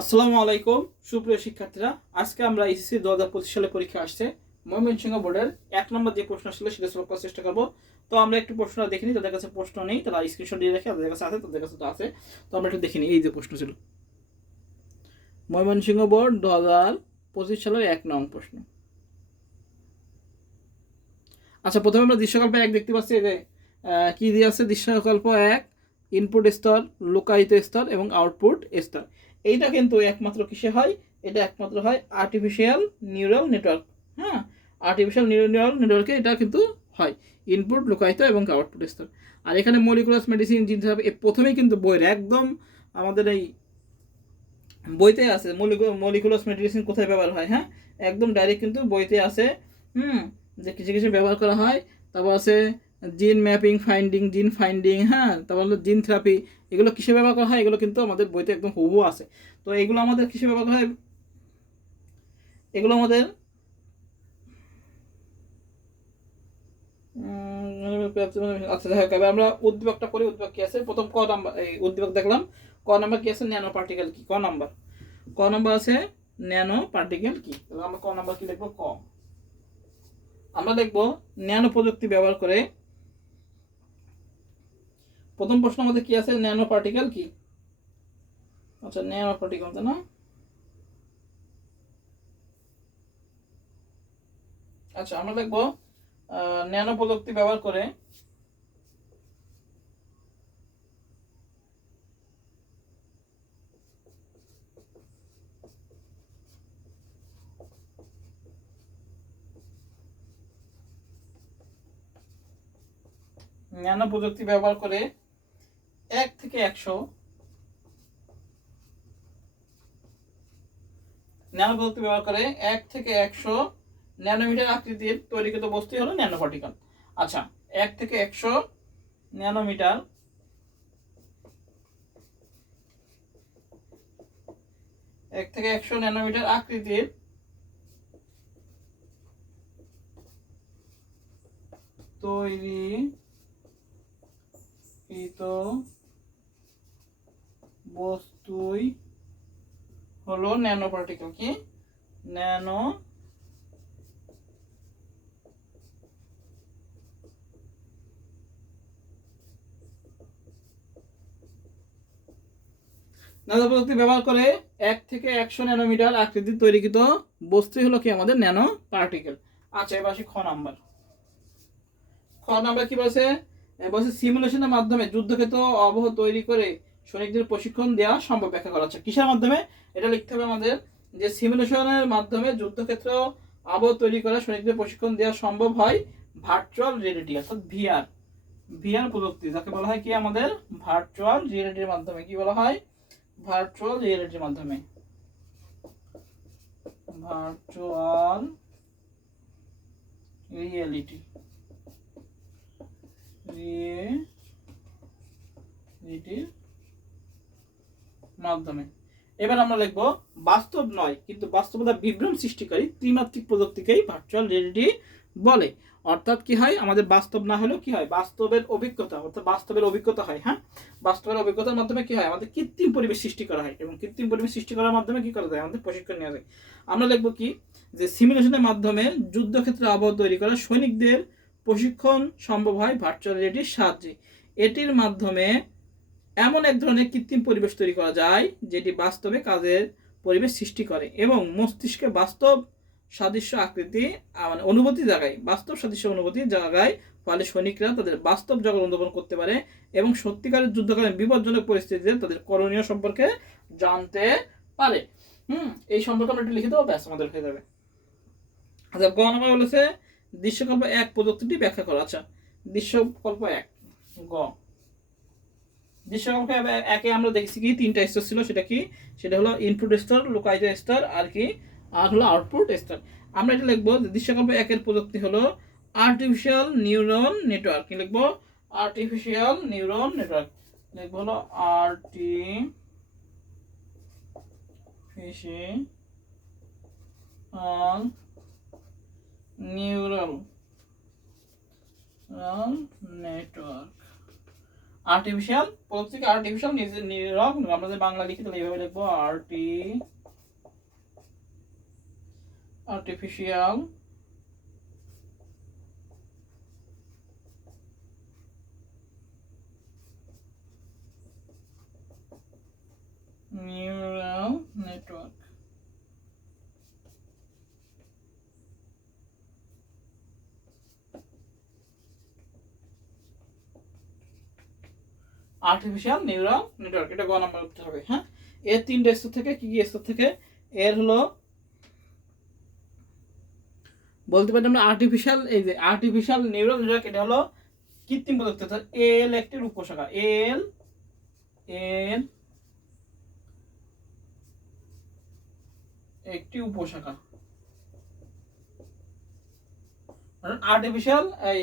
আসসালামু আলাইকুম সুপ্রিয় শিক্ষার্থীরা, আজকে আমরা এসএসসি 2025 সালে পরীক্ষা আসছে ময়মনসিংহ বোর্ডের 1 নম্বর যে প্রশ্ন ছিল সেটা সলভ করার চেষ্টা করব। তো আমরা একটু প্রশ্নটা দেখিনি, যাদের কাছে প্রশ্ন নেই তারা স্ক্রিনশট দিয়ে রেখে, যাদের কাছে আছে তাদের কাছে তো আছে। তো আমরা একটু দেখিনি। এই যে প্রশ্ন ছিল ময়মনসিংহ বোর্ড 2025 সালের 1 নং প্রশ্ন। আচ্ছা, প্রথমে আমরা দৃশ্যকল্প 1 দেখতে পাচ্ছি। এই যে কি দিয়ে আছে, দৃশ্যকল্প 1 ইনপুট স্তর, লুকায়িত স্তর এবং আউটপুট স্তর। এইটা কিন্তু একমাত্র কিসে হয়? এটা একমাত্র হয় আর্টিফিশিয়াল নিউরাল নেটওয়ার্ক। হ্যাঁ, আর্টিফিশিয়াল নিউরাল নেটওয়ার্কে এটা কিন্তু হয় ইনপুট, লুকায়িত এবং আউটপুট স্তর। আর এখানে মলিকুলার মেডিসিন জিনিস হবে প্রথমেই কিন্তু বইয়ের একদম আমাদের এই বইতে আছে মলিকুলার মেডিসিন কোথায় ব্যবহার হয়। হ্যাঁ, একদম ডাইরেক্ট কিন্তু বইতে আছে। যে কিছু কিছু ব্যবহার করা হয়। তারপর আছে জিন ম্যাপিং ফাইন্ডিং, জিন ফাইন্ডিং। হ্যাঁ, তারপর হলো জিন থেরাপি। এগুলো কিসে ব্যবহার করা হয়? এগুলো কিন্তু আমাদের বইতে একদম হুবহু আছে। তো এগুলো আমাদের কিসে ব্যবহার করা হয়? এগুলো আমাদের আচ্ছা, যাই হোক, এবার আমরা উদ্দীপকটা করি। উদ্দীপক কি আছে? প্রথম ক নাম্বার এই উদ্দীপক দেখলাম। ক নাম্বার কি আছে? ন্যানো পার্টিকেল কি? ক নাম্বার আছে ন্যানো পার্টিকেল কি? তাহলে আমরা ক নাম্বার কি লিখবো? ক আমরা লিখবো ন্যানো প্রযুক্তি ব্যবহার করে। প্রথম প্রশ্ন আমাদের কি আছে? ন্যানো পার্টিকেল কি? আচ্ছা, ন্যানো পার্টিকেল তো না। আচ্ছা, আমরা লিখবো ন্যানো প্রযুক্তি ব্যবহার করে ন্যানো প্রযুক্তি ব্যবহার করে 1 থেকে 100 ন্যানো প্রযুক্তি ব্যবহার করে 1 থেকে 100 ন্যানোমিটার আকৃতির তৈরিকৃত বস্তু হলো ন্যানো পার্টিকেল। আচ্ছা, 1 থেকে 100 ন্যানোমিটার 1 থেকে 100 ন্যানোমিটার আকৃতির তৈরিকৃত বস্তুই হলো ন্যানো পার্টিকেল। কি? ন্যানো ন্যানো প্রযুক্তি ব্যবহার করে 1 থেকে 100 ন্যানোমিটার আকৃতির তৈরিকৃত বস্তুই হলো কি? আমাদের ন্যানো পার্টিকেল। আচ্ছা, এবার আসি খ নাম্বার। কি বলছে? বলছে সিমুলেশনের মাধ্যমে যুদ্ধক্ষেত্র আবহ তৈরি করে সৈনিকদের প্রশিক্ষণ দেওয়া সম্ভব। ব্যাখ্যা করা হচ্ছে কিসের মাধ্যমে? এটা লিখতে হবে আমাদের, যে সিমুলেশনের মাধ্যমে যুদ্ধক্ষেত্র আবহ তৈরি করে সৈনিকদের প্রশিক্ষণ দেওয়া সম্ভব হয় ভার্চুয়াল রিয়েলিটি, অর্থাৎ ভিআর। ভিআর প্রযুক্তি যাকে বলা হয় কি? আমাদের ভার্চুয়াল রিয়েলিটির মাধ্যমে। কি বলা হয়? ভার্চুয়াল রিয়েলিটির মাধ্যমে। ভার্চুয়াল রিয়েলিটি রিয়েলিটির মাধ্যমে। এবার আমরা লিখবো বাস্তব নয় কিন্তু বাস্তবতা বিভ্রম সৃষ্টিকারী ত্রিমাত্রিক প্রযুক্তিকেই ভার্চুয়াল রিয়েলিটি বলে। অর্থাৎ কি হয়? আমাদের বাস্তব না হলেও কি হয়? বাস্তবের অভিজ্ঞতা, অর্থাৎ বাস্তবের অভিজ্ঞতা হয়। হ্যাঁ, বাস্তবের অভিজ্ঞতার মাধ্যমে কি হয়? আমাদের কৃত্রিম পরিবেশ সৃষ্টি করা হয়, এবং কৃত্রিম পরিবেশ সৃষ্টি করার মাধ্যমে কি করা যায়? আমাদের প্রশিক্ষণ নেওয়া যায়। আমরা লিখবো কি? যে সিমুলেশনের মাধ্যমে যুদ্ধক্ষেত্রে আবহাওয়া তৈরি করা সৈনিকদের প্রশিক্ষণ সম্ভব হয় ভার্চুয়াল রিয়েলিটির সাহায্যে। এটির মাধ্যমে এমন এক ধরনের কৃত্রিম পরিবেশ তৈরি করা যায় যেটি বাস্তবে কাজের পরিবেশ সৃষ্টি করে এবং মস্তিষ্কে বাস্তব সাদৃশ্য আকৃতি মানে অনুভূতি জাগায়, বাস্তব সাদৃশ্য অনুভূতি জাগায়। ফলে সৈনিকরা তাদের বাস্তব জগৎ অনুধাবন করতে পারে এবং সত্যিকারের যুদ্ধকালীন বিপজ্জনক পরিস্থিতিতে তাদের করণীয় সম্পর্কে জানতে পারে। এই সম্পর্কে আমরা একটু লিখে দেবো, ব্যাস আমাদের হয়ে যাবে। আচ্ছা, গ নম্বর বলেছে দৃশ্যকল্প 1 পদ্ধতিটি ব্যাখ্যা করা। আচ্ছা, দৃশ্যকল্প 1 গ দৃশ্যকল্প 1-এ আমরা দেখছি কি 3টা স্তর ছিল। সেটা কি? সেটা হলো ইনপুট স্তর, লুকায়িত স্তর, আর কি? আর হলো আউটপুট স্তর। আমরা এটা লিখবো দৃশ্যকল্প 1-এর প্রযুক্তি হলো আর্টিফিশিয়াল নিউরন নেটওয়ার্ক। কি লিখবো? Artificial neuron network. লিখবো হলো আর্টিফিশিয়াল নিউরাল নেটওয়ার্ক। আর্টিফিশিয়াল প্রযুক্তিকে আর্টিফিশিয়াল নিউরন, আমাদের বাংলা লিখে তাহলে এইভাবে লিখবো artificial neural network. Artificial neural network, এটা গ নাম্বার উত্তর হবে। হ্যাঁ, এর তিনটে স্তর থেকে কি কি স্তর থেকে এর হলো বলতে পারি আমরা আর্টিফিশিয়াল, এই যে আর্টিফিশিয়াল নিউরাল নেটওয়ার্ক, এটা হলো কৃত্রিম প্রযুক্তি, অর্থাৎ এল একটির উপশাখা, এল এর একটি উপশাখা। আর্টিফিশিয়াল এই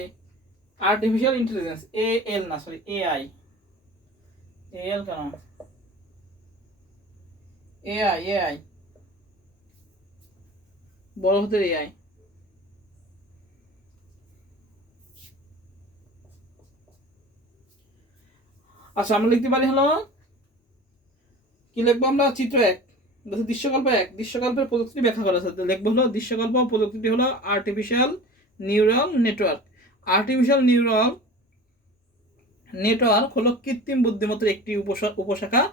আর্টিফিশিয়াল ইন্টেলিজেন্স, এ এল না সরি এআই, এল কেন এআই, এআই বড় হাতের এআই। আচ্ছা, আমরা লিখতে পারি হলো কি লিখবো আমরা, চিত্র 1 দৃশ্যকল্প 1, দৃশ্যকল্পের প্রযুক্তি ব্যাখ্যা করা আছে, লিখবো হলো দৃশ্যকল্প প্রযুক্তিটি হলো artificial neural network. Artificial neural network হলো কৃত্রিম বুদ্ধিমত্তার একটি উপশাখা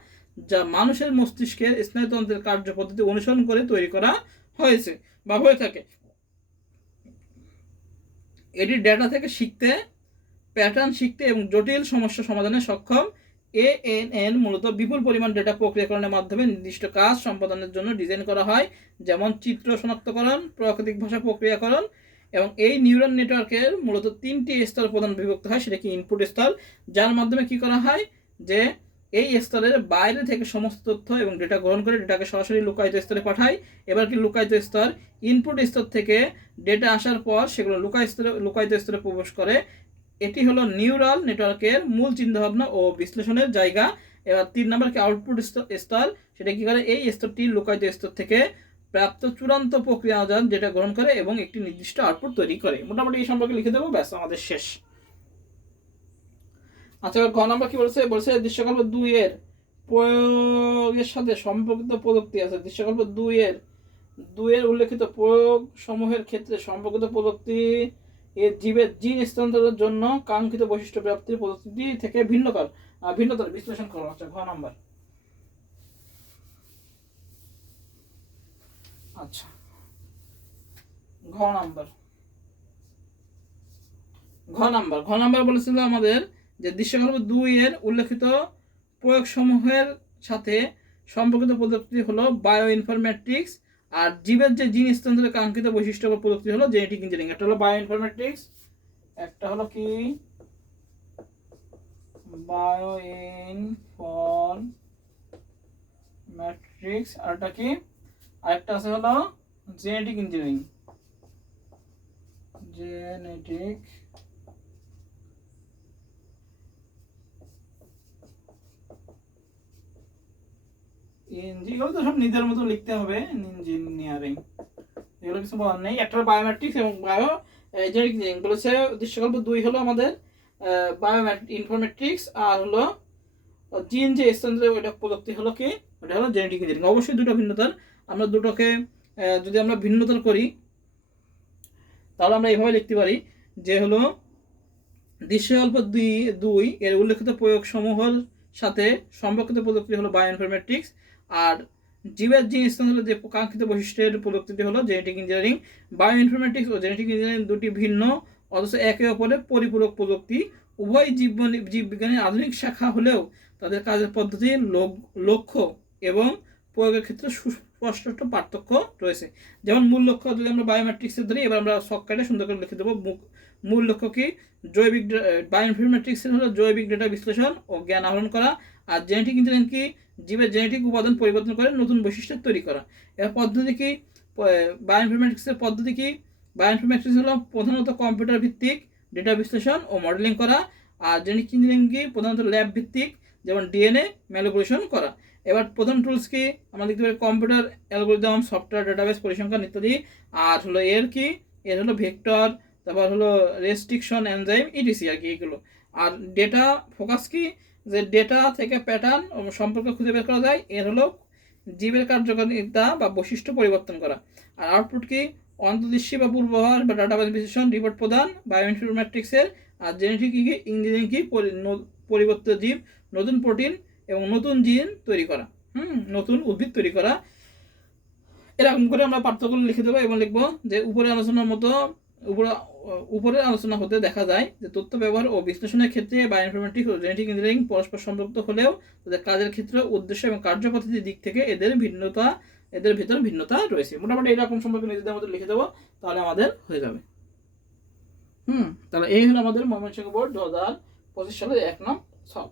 যা মানুষের মস্তিষ্কের স্নায়ুতন্ত্রের কার্যপদ্ধতি অনুসরণ করে তৈরি করা হয়েছে বা হয়ে থাকে। এটি ডেটা থেকে শিখতে, প্যাটার্ন শিখতে এবং জটিল সমস্যা সমাধানে সক্ষম। এএনএন মূলত বিপুল পরিমাণ ডেটা প্রক্রিয়াকরণের মাধ্যমে নির্দিষ্ট কাজ সম্পাদনের জন্য ডিজাইন করা হয়, যেমন চিত্র শনাক্তকরণ, প্রাকৃতিক ভাষা প্রক্রিয়াকরণ। এবং এই নিউরাল নেটওয়ার্কের মূলত 3টি স্তর প্রধান বিভক্ত হয়। সেটা কি ইনপুট স্তর, যার মাধ্যমে কি করা হয় যে এই স্তরের বাইরে থেকে সমস্ত তথ্য এবং ডেটা গ্রহণ করে ডেটাকে সরাসরি লুকায়িত স্তরে পাঠায়। এবার কি লুকায়িত স্তর, ইনপুট স্তর থেকে ডেটা আসার পর সেগুলো লুকায়িত স্তরে প্রবেশ করে। এটি হলো নিউরাল নেটওয়ার্কের মূল চিন্তাভাবনা ও বিশ্লেষণের জায়গা। এবার 3 নম্বর কি আউটপুট স্তর, সেটা কি করে এই স্তরটি লুকায়িত স্তর থেকে প্রাপ্ত চূড়ান্ত প্রক্রিয়া যেটা গ্রহণ করে এবং একটি নির্দিষ্ট আউটপুট তৈরি করে। মোটামুটি এই সম্পর্কে লিখে দেবো, ব্যাস আমাদের শেষ। আচ্ছা, গ নম্বর কি বলছে, বলছে দৃশ্যকল্প 2 এর প্রয়োগের সাথে সম্পর্কিত প্রযুক্তি আছে। দৃশ্যকল্প 2 এর উল্লেখিত প্রয়োগ সমূহের ক্ষেত্রে সম্পর্কিত প্রযুক্তি এর জীবের জিন স্থানান্তরের জন্য কাঙ্ক্ষিত বৈশিষ্ট্য প্রাপ্তির পদ্ধতি থেকে ভিন্নতর বিশ্লেষণ করা। আচ্ছা, ঘ নাম্বার। আচ্ছা, ঘ নাম্বার বলেছিল আমাদের যে দৃশ্যকল্প 2 এর উল্লেখিত প্রয়োগ সমূহের সাথে সম্পর্কিত প্রযুক্তি হলো বায়ো ইনফরমেটিক্স, আর জীবের যে জিন স্থানান্তরের কাঙ্ক্ষিত বৈশিষ্ট্য বা প্রযুক্তি হলো জেনেটিক ইঞ্জিনিয়ারিং। একটা হলো বায়ো ইনফরমেটিক্স, একটা হলো কি বায়ো ইনফরমেটিক্স, আরটা কি আরেকটা আছে হলো জেনেটিক ইঞ্জিনিয়ারিং। জেনেটিক এগুলো তো সব নিজের মতো লিখতে হবে, ইঞ্জিনিয়ারিং এগুলো কিছু বলার নেই। একটা বায়োমেট্রিক্স এবং বায়ো জেনেটিক বলেছে। দৃশ্যকল্প 2 হলো আমাদের বায়ো ইনফরমেট্রিক্স, আর হলো জিন যে স্থানান্তর ওইটা প্রযুক্তি হলো কি, ওটা হলো জেনেটিক ইঞ্জিনিয়ারিং। অবশ্যই দুটো ভিন্নতার, আমরা দুটোকে যদি আমরা ভিন্নতার করি তাহলে আমরা এইভাবে লিখতে পারি যে হলো দৃশ্যকল্প 2 এর উল্লেখিত প্রয়োগ সমূহের সাথে সম্পর্কিত প্রযুক্তি হলো বায়ো ইনফরমেটিক্স, আর জীবের জিন স্থানান্তরের যে কাঙ্ক্ষিত বৈশিষ্ট্যের প্রযুক্তিটি হলো জেনেটিক ইঞ্জিনিয়ারিং। বায়ো ইনফরমেটিক্স ও জেনেটিক ইঞ্জিনিয়ারিং দুটি ভিন্ন অথচ একে অপরের পরিপূরক প্রযুক্তি। উভয় জীববিজ্ঞানের আধুনিক শাখা হলেও তাদের কাজের পদ্ধতি, লক্ষ্য এবং প্রয়োগের ক্ষেত্রে সুস্পষ্ট পার্থক্য রয়েছে। যেমন মূল লক্ষ্য যদি আমরা বায়োমেট্রিক্সের ধরি, এবার আমরা শর্টকাটে সুন্দর করে লিখে দেবো। মূল লক্ষ্য কি, জৈবিক বায়োইনফরমেটিক্সের হলো জৈবিক ডেটা বিশ্লেষণ ও জ্ঞান আহরণ করা, আর জেনেটিক ইঞ্জিনিয়ারিং কি, জীবের জেনেটিক উপাদান পরিবর্তন করে নতুন বৈশিষ্ট্য তৈরি করা। এর পদ্ধতি কি, বায়োইনফরমেটিক্সের পদ্ধতি কি, বায়োইনফরমেটিক্স হলো প্রধানত কম্পিউটার ভিত্তিক ডেটা বিশ্লেষণ ও মডেলিং করা, আর জেনেটিক ইঞ্জিনিয়ারিং কি প্রধানত ল্যাব ভিত্তিক, যেমন ডিএনএ ম্যানিপুলেশন করা। এবার প্রধান টুলস কি, আমরা দেখতে পারি কম্পিউটার অ্যালগরিদম, সফটওয়্যার, ডেটাবেস পরিসংখ্যান ইত্যাদি। আর হলো এর কি, এর হলো ভেক্টর, তারপর হলো রেস্ট্রিকশন এনজাইম ইটিসি আর কি এগুলো। আর ডেটা ফোকাস কি, যে ডেটা থেকে প্যাটার্ন সম্পর্ক খুঁজে বের করা যায়, এর হলো জীবের কার্যকারিতা বা বৈশিষ্ট্য পরিবর্তন করা। আর আউটপুট কি, অন্তর্দৃষ্টি বা পূর্বাভাস বা ডাটাবেস বিশ্লেষণ, রিপোর্ট প্রদান, বায়োইনফরমেটিক্সের। আর জেনেটিক কি, ইঞ্জিনিয়ারিং কি, পরিবর্তিত জীব, নতুন প্রোটিন এবং নতুন জিন তৈরি করা, নতুন উদ্ভিদ তৈরি করা। এরকম করে আমরা পার্থক্য লিখে দেবো এবং লিখবো যে উপরে আলোচনার মতো উপরের আলোচনা হতে দেখা যায় যে তথ্য ব্যবহার ও বিশ্লেষণের ক্ষেত্রে বায়োইনফরমেটিক্স ও জেনেটিক ইঞ্জিনিয়ারিং পরস্পর সম্পর্কিত হলেও তাদের কাজের ক্ষেত্রে, উদ্দেশ্য এবং কার্যপদ্ধতির দিক থেকে এদের ভিতর ভিন্নতা রয়েছে। মোটামুটি এরকম সম্পর্কে নিজেদের মধ্যে লিখে দেবো, তাহলে আমাদের হয়ে যাবে। তাহলে এই হলো আমাদের ময়মনসিংহ বোর্ড 2025 সালের 1 নং সব।